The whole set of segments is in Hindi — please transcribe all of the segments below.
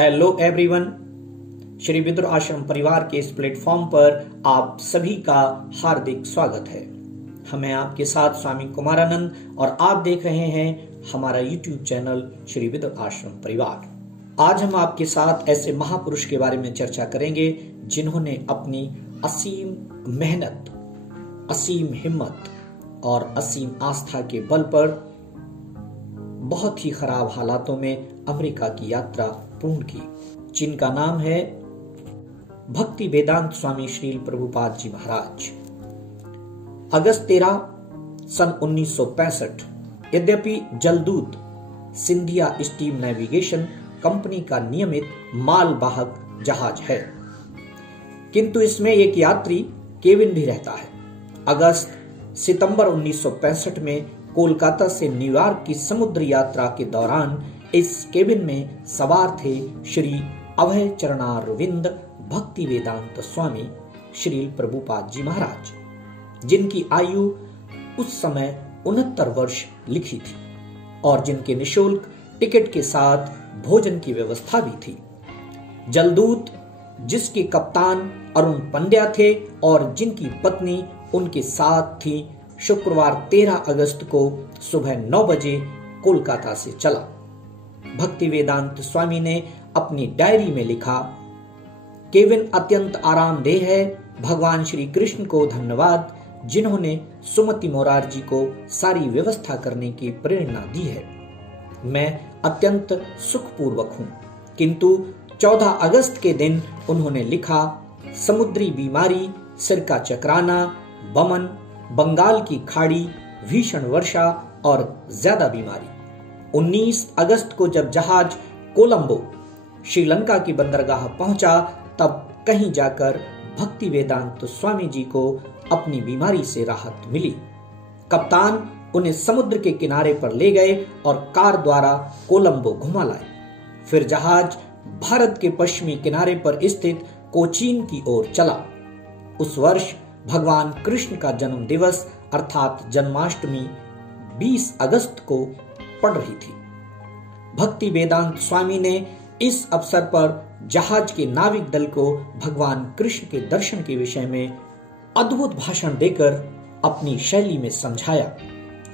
हेलो एवरीवन, श्री विदुर आश्रम परिवार के इस प्लेटफॉर्म पर आप सभी का हार्दिक स्वागत है। हमें आपके साथ स्वामी कुमारानंद और आप देख रहे हैं हमारा यूट्यूब चैनल श्री विदुर आश्रम परिवार। आज हम आपके साथ ऐसे महापुरुष के बारे में चर्चा करेंगे जिन्होंने अपनी असीम मेहनत, असीम हिम्मत और असीम आस्था के बल पर बहुत ही खराब हालातों में अमेरिका की यात्रा पूर्ण की, जिनका नाम है भक्ति वेदांत स्वामी श्रील प्रभुपाद जी महाराज। अगस्त 13 सन 1965। यद्यपि जलदूत सिंधिया स्टीम नेविगेशन कंपनी का नियमित मालवाहक जहाज है, किंतु इसमें एक यात्री केविन भी रहता है। अगस्त सितंबर 1965 में कोलकाता से न्यूयॉर्क की समुद्र यात्रा के दौरान इस केबिन में सवार थे श्री अभय चरणारविंद भक्ति वेदांत स्वामी श्री प्रभुपाद जी महाराज, जिनकी आयु उस समय 69 वर्ष लिखी थी और जिनके निशुल्क टिकट के साथ भोजन की व्यवस्था भी थी। जलदूत, जिसके कप्तान अरुण पंड्या थे और जिनकी पत्नी उनके साथ थी, शुक्रवार 13 अगस्त को सुबह 9 बजे कोलकाता से चला। भक्ति वेदांत स्वामी ने अपनी डायरी में लिखा, केविन अत्यंत आरामदेह है। भगवान श्री कृष्ण को धन्यवाद, जिन्होंने सुमति मोरारजी को सारी व्यवस्था करने की प्रेरणा दी है। मैं अत्यंत सुखपूर्वक हूँ। किंतु 14 अगस्त के दिन उन्होंने लिखा, समुद्री बीमारी, सिर का चकराना, बमन, बंगाल की खाड़ी, भीषण वर्षा और ज्यादा बीमारी। 19 अगस्त को जब जहाज कोलंबो श्रीलंका की बंदरगाह पहुंचा, तब कहीं जाकर भक्ति वेदांत स्वामी जी को अपनी बीमारी से राहत मिली। कप्तान उन्हें समुद्र के किनारे पर ले गए और कार द्वारा कोलंबो घुमा लाए। फिर जहाज भारत के पश्चिमी किनारे पर स्थित कोचीन की ओर चला। उस वर्ष भगवान कृष्ण का जन्म दिवस अर्थात जन्माष्टमी 20 अगस्त को पड़ रही थी। भक्ति वेदांत स्वामी ने इस अवसर पर जहाज के नाविक दल को भगवान कृष्ण के दर्शन के विषय में अद्भुत भाषण देकर अपनी शैली में समझाया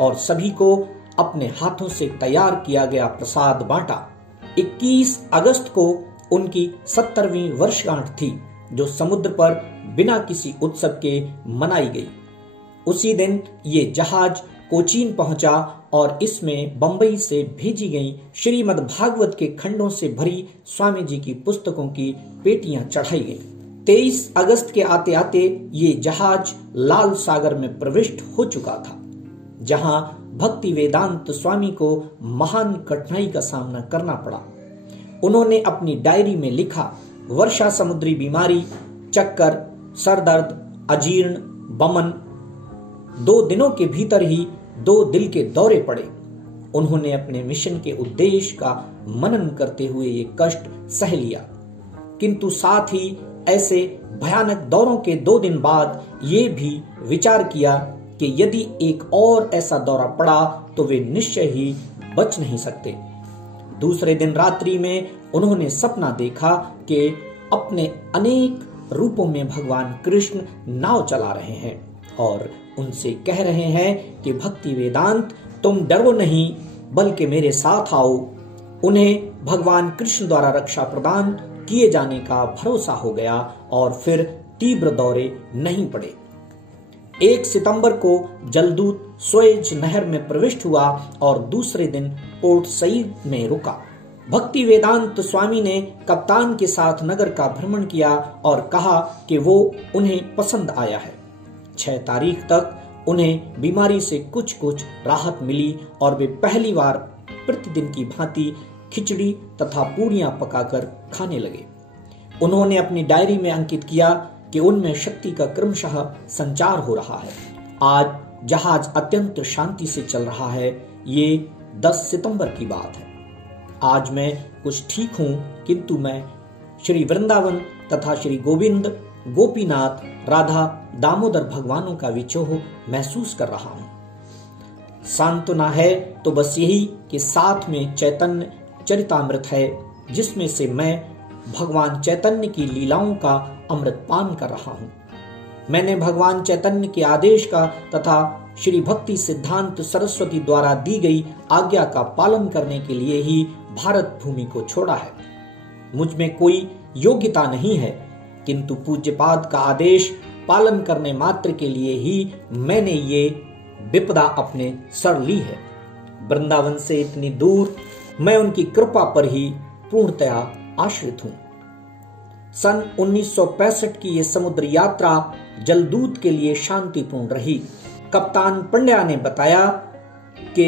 और सभी को अपने हाथों से तैयार किया गया प्रसाद बांटा। 21 अगस्त को उनकी 70वीं वर्षगांठ थी, जो समुद्र पर बिना किसी उत्सव के मनाई गई। उसी दिन ये जहाज कोचीन पहुंचा और इसमें बंबई से भेजी गई श्रीमद् भागवत के खंडों से भरी स्वामी जी की पुस्तकों की पेटियां चढ़ाई गई। 23 अगस्त के आते आते ये जहाज लाल सागर में प्रविष्ट हो चुका था, जहां भक्ति वेदांत स्वामी को महान कठिनाई का सामना करना पड़ा। उन्होंने अपनी डायरी में लिखा, वर्षा, समुद्री बीमारी, चक्कर, सर दर्द, अजीर्ण, बमन, 2 दिनों के भीतर ही 2 दिल के दौरे पड़े। उन्होंने अपने मिशन के उद्देश्य का मनन करते हुए ये कष्ट सह लिया, किंतु साथ ही ऐसे भयानक दौरों के 2 दिन बाद ये भी विचार किया कि यदि एक और ऐसा दौरा पड़ा तो वे निश्चय ही बच नहीं सकते। दूसरे दिन रात्रि में उन्होंने सपना देखा कि अपने अनेक रूपों में भगवान कृष्ण नाव चला रहे हैं और उनसे कह रहे हैं कि भक्ति वेदांत, तुम डरो नहीं, बल्कि मेरे साथ आओ। उन्हें भगवान कृष्ण द्वारा रक्षा प्रदान किए जाने का भरोसा हो गया और फिर तीव्र दौरे नहीं पड़े। 1 सितंबर को जलदूत सुएज नहर में प्रविष्ट हुआ और दूसरे दिन पोर्ट सईद में रुका। भक्ति वेदांत स्वामी ने कप्तान के साथ नगर का भ्रमण किया और कहा कि वो उन्हें पसंद आया है। 6 तारीख तक उन्हें बीमारी से कुछ कुछ राहत मिली और वे पहली बार प्रतिदिन की भांति खिचड़ी तथा पूरियां पकाकर खाने लगे। उन्होंने अपनी डायरी में अंकित किया कि उनमें शक्ति का क्रमशः संचार हो रहा है। आज जहाज अत्यंत शांति से चल रहा है। ये 10 सितंबर की बात है। आज मैं कुछ ठीक हूँ, किंतु मैं श्री वृंदावन तथा श्री गोविंद, गोपीनाथ, राधा, दामोदर भगवानों का विछोह महसूस कर रहा हूँ। सांत्वना है तो बस यही कि साथ में चैतन्य चरितामृत है, जिसमें से मैं भगवान चैतन्य की लीलाओं का अमृत पान कर रहा हूँ। मैंने भगवान चैतन्य के आदेश का तथा श्री भक्ति सिद्धांत सरस्वती द्वारा दी गई आज्ञा का पालन करने के लिए ही भारत भूमि को छोड़ा है। मुझ में कोई योग्यता नहीं है, किंतु पूज्यपाद का आदेश पालन करने मात्र के लिए ही मैंने ये विपदा अपने सर ली है। वृंदावन से इतनी दूर मैं उनकी कृपा पर ही पूर्णतया आश्रित हूं। सन 1965 की ये समुद्र यात्रा जलदूत के लिए शांतिपूर्ण रही। कप्तान पंड्या ने बताया कि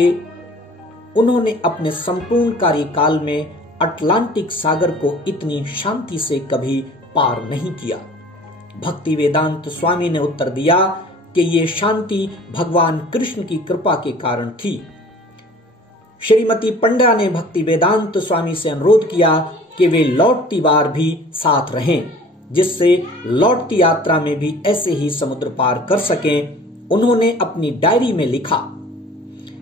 उन्होंने अपने संपूर्ण कार्यकाल में अटलांटिक सागर को इतनी शांति से कभी पार नहीं किया। भक्ति वेदांत स्वामी ने उत्तर दिया कि ये शांति भगवान कृष्ण की कृपा के कारण थी। श्रीमती पंड्या ने भक्ति वेदांत स्वामी से अनुरोध किया कि वे लौटती बार भी साथ रहें, जिससे लौटती यात्रा में भी ऐसे ही समुद्र पार कर सकें। उन्होंने अपनी डायरी में लिखा,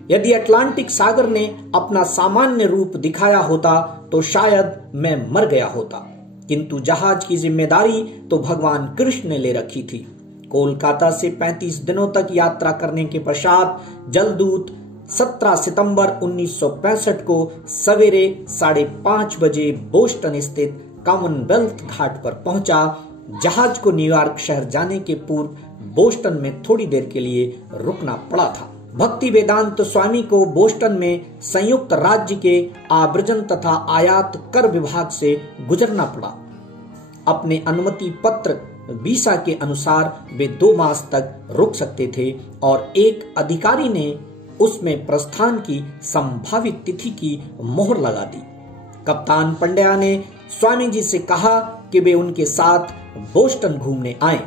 यदि अटलांटिक सागर ने अपना सामान्य रूप दिखाया होता तो शायद मैं मर गया होता, किंतु जहाज की जिम्मेदारी तो भगवान कृष्ण ने ले रखी थी। कोलकाता से 35 दिनों तक यात्रा करने के पश्चात जलदूत 17 सितंबर 1965 को सवेरे 5:30 बजे बोस्टन स्थित कॉमनवेल्थ घाट पर पहुंचा। जहाज को न्यूयॉर्क शहर जाने के पूर्व बोस्टन में थोड़ी देर के लिए रुकना पड़ा था। भक्ति वेदांत स्वामी को बोस्टन में संयुक्त राज्य के आव्रजन तथा आयात कर विभाग से गुजरना पड़ा। अपने अनुमति पत्र वीसा के अनुसार वे 2 मास तक रुक सकते थे और एक अधिकारी ने उसमें प्रस्थान की संभावित तिथि की मोहर लगा दी। कप्तान पंड्या ने स्वामी जी से कहा कि वे उनके साथ बोस्टन घूमने आए,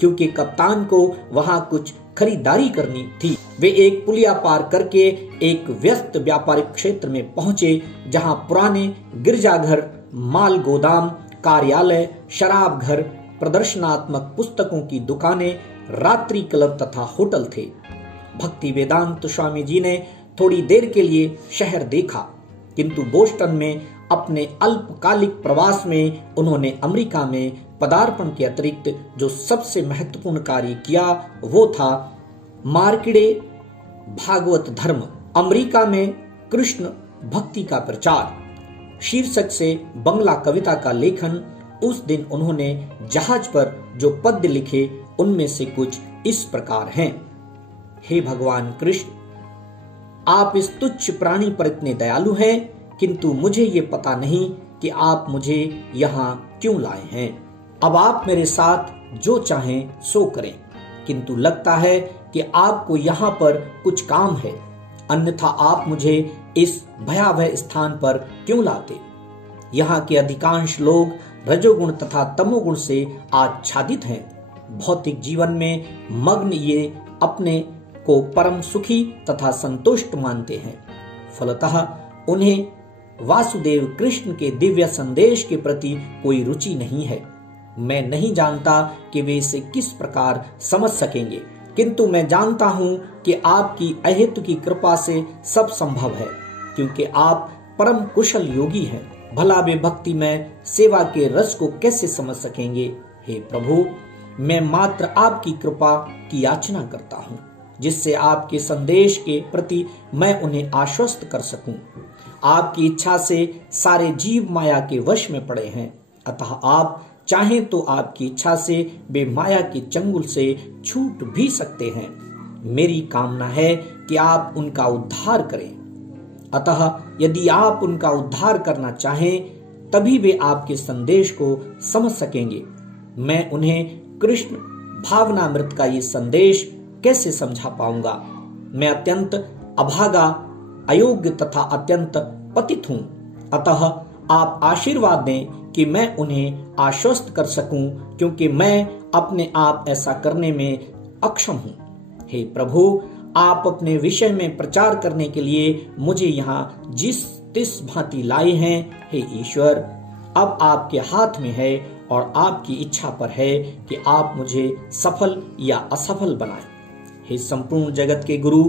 क्योंकि कप्तान को वहां कुछ खरीदारी करनी थी। वे एक पुलिया पार करके एक व्यस्त व्यापारिक क्षेत्र में पहुंचे, जहां पुराने गिरजाघर, माल गोदाम, कार्यालय, शराब घर, प्रदर्शनात्मक पुस्तकों की दुकानें, रात्रि क्लब तथा होटल थे। भक्ति वेदांत स्वामी जी ने थोड़ी देर के लिए शहर देखा, किंतु बोस्टन में अपने अल्पकालिक प्रवास में उन्होंने अमेरिका में पदार्पण के अतिरिक्त जो सबसे महत्वपूर्ण कार्य किया वो था मार्कंडेय भागवत धर्म, अमेरिका में कृष्ण भक्ति का प्रचार शीर्षक से बंगला कविता का लेखन। उस दिन उन्होंने जहाज पर जो पद्य लिखे उनमें से कुछ इस प्रकार हैं। हे भगवान कृष्ण, आप इस तुच्छ प्राणी पर इतने दयालु हैं, किंतु मुझे ये पता नहीं कि आप मुझे यहाँ क्यों लाए हैं। अब आप मेरे साथ जो चाहें सो करें, किंतु लगता है कि आपको यहाँ पर कुछ काम है, अन्यथा आप मुझे इस भयावह स्थान पर क्यों लाते। यहाँ के अधिकांश लोग रजोगुण तथा तमोगुण से आच्छादित हैं। भौतिक जीवन में मग्न ये अपने को परम सुखी तथा संतुष्ट मानते हैं। फलतः उन्हें वासुदेव कृष्ण के दिव्य संदेश के प्रति कोई रुचि नहीं है। मैं नहीं जानता कि वे इसे किस प्रकार समझ सकेंगे, किंतु मैं जानता हूं कि आपकी अहेतु की कृपा से सब संभव है, क्योंकि आप परम कुशल योगी हैं। भला वे भक्ति में सेवा के रस को कैसे समझ सकेंगे। हे प्रभु, मैं मात्र आपकी कृपा की याचना करता हूँ, जिससे आपके संदेश के प्रति मैं उन्हें आश्वस्त कर सकूं। आपकी इच्छा से सारे जीव माया के वश में पड़े हैं, अतः आप चाहें तो आपकी इच्छा से वे माया के चंगुल से छूट भी सकते हैं। मेरी कामना है कि आप उनका उद्धार करें, अतः यदि आप उनका उद्धार करना चाहें तभी वे आपके संदेश को समझ सकेंगे। मैं उन्हें कृष्ण भावनामृत का ये संदेश कैसे समझा पाऊंगा। मैं अत्यंत अभागा, अयोग्य तथा अत्यंत पतित हूं, अतः आप आशीर्वाद दें कि मैं उन्हें आश्वस्त कर सकूं, क्योंकि मैं अपने आप ऐसा करने में अक्षम हूं। हे प्रभु, आप अपने विषय में प्रचार करने के लिए मुझे यहाँ जिस तिस भांति लाए हैं, हे ईश्वर, अब आपके हाथ में है और आपकी इच्छा पर है कि आप मुझे सफल या असफल बनाएं। हे संपूर्ण जगत के गुरु,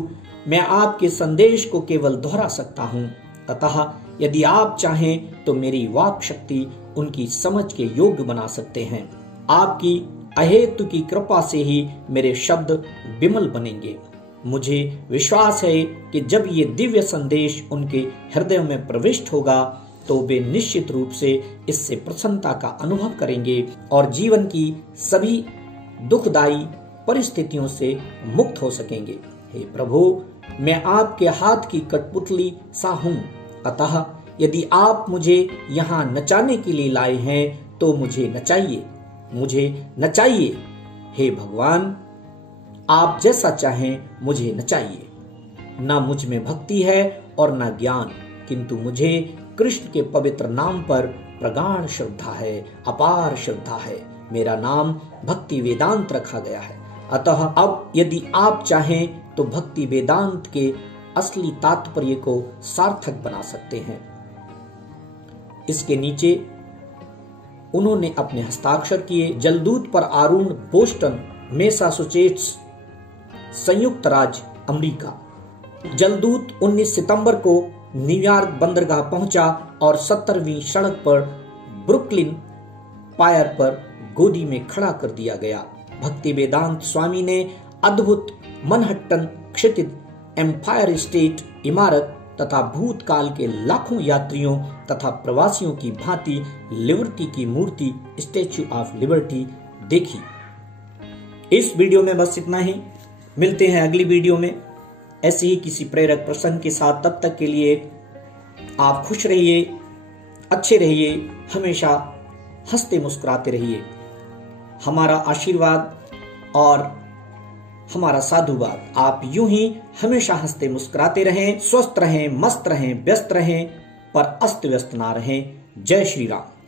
मैं आपके संदेश को केवल दोहरा सकता हूँ, अतः यदि आप चाहें तो मेरी वाक शक्ति उनकी समझ के योग्य बना सकते हैं। आपकी अहेतु की कृपा से ही मेरे शब्द विमल बनेंगे। मुझे विश्वास है कि जब ये दिव्य संदेश उनके हृदय में प्रविष्ट होगा तो वे निश्चित रूप से इससे प्रसन्नता का अनुभव करेंगे और जीवन की सभी दुखदायी परिस्थितियों से मुक्त हो सकेंगे। हे प्रभु, मैं आपके हाथ की कठपुतली सा हूँ, अतः यदि आप मुझे यहाँ नचाने के लिए लाए हैं तो मुझे नचाइए। हे भगवान, आप जैसा चाहें मुझे नचाइए। ना मुझ में भक्ति है और ना ज्ञान, किंतु मुझे कृष्ण के पवित्र नाम पर प्रगाढ़ श्रद्धा है, अपार श्रद्धा है। मेरा नाम भक्ति वेदांत रखा गया है। अतः अब यदि आप चाहें तो भक्ति वेदांत के असली तात्पर्य को सार्थक बना सकते हैं। इसके नीचे उन्होंने अपने हस्ताक्षर किए। जलदूत पर आरूढ़, बोस्टन, मैसाचुसेट्स, संयुक्त राज्य अमेरिका। जलदूत 19 सितंबर को न्यूयॉर्क बंदरगाह पहुंचा और 70वीं सड़क पर ब्रुकलिन पायर पर गोदी में खड़ा कर दिया गया। भक्ति वेदांत स्वामी ने अद्भुत मनहट्टन क्षितिज एम्पायर स्टेट इमारत तथा भूतकाल के लाखों यात्रियों तथा प्रवासियों की भांति लिबर्टी की मूर्ति, स्टैच्यू ऑफ लिबर्टी देखी। इस वीडियो में बस इतना ही। मिलते हैं अगली वीडियो में ऐसे ही किसी प्रेरक प्रसंग के साथ। तब तक के लिए आप खुश रहिए, अच्छे रहिए, हमेशा हंसते मुस्कुराते रहिए। हमारा आशीर्वाद और हमारा साधुवाद आप यूं ही हमेशा हंसते मुस्कुराते रहें, स्वस्थ रहें, मस्त रहें, व्यस्त रहें, पर अस्त व्यस्त ना रहें। जय श्री राम।